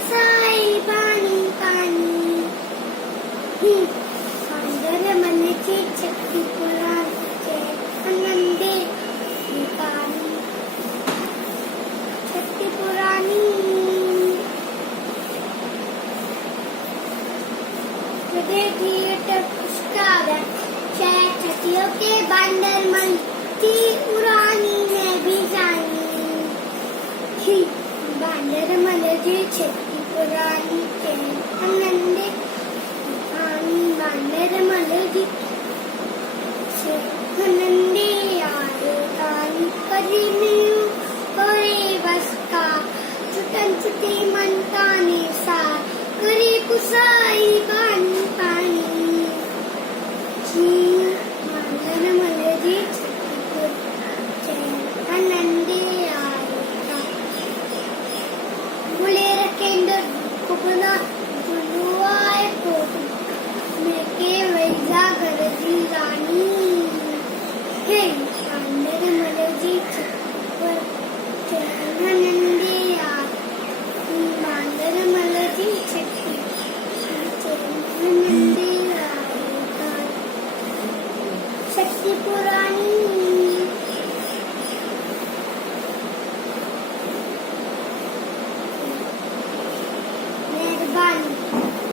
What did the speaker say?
कुसाई पाणी पाणी बांधर मनची शक्ती पुराणचे आनंदे ठिकाणी शक्ती पुराणी छतियों के बांदर मन की उड़ानी है भी जानी बांदर मन जी छत्ती पुरानी के आनंदे बांदर मन जी आनंदे आए कानी करी मिलू करे बस का छुटन छुटी मन का ने सा करी कुसाई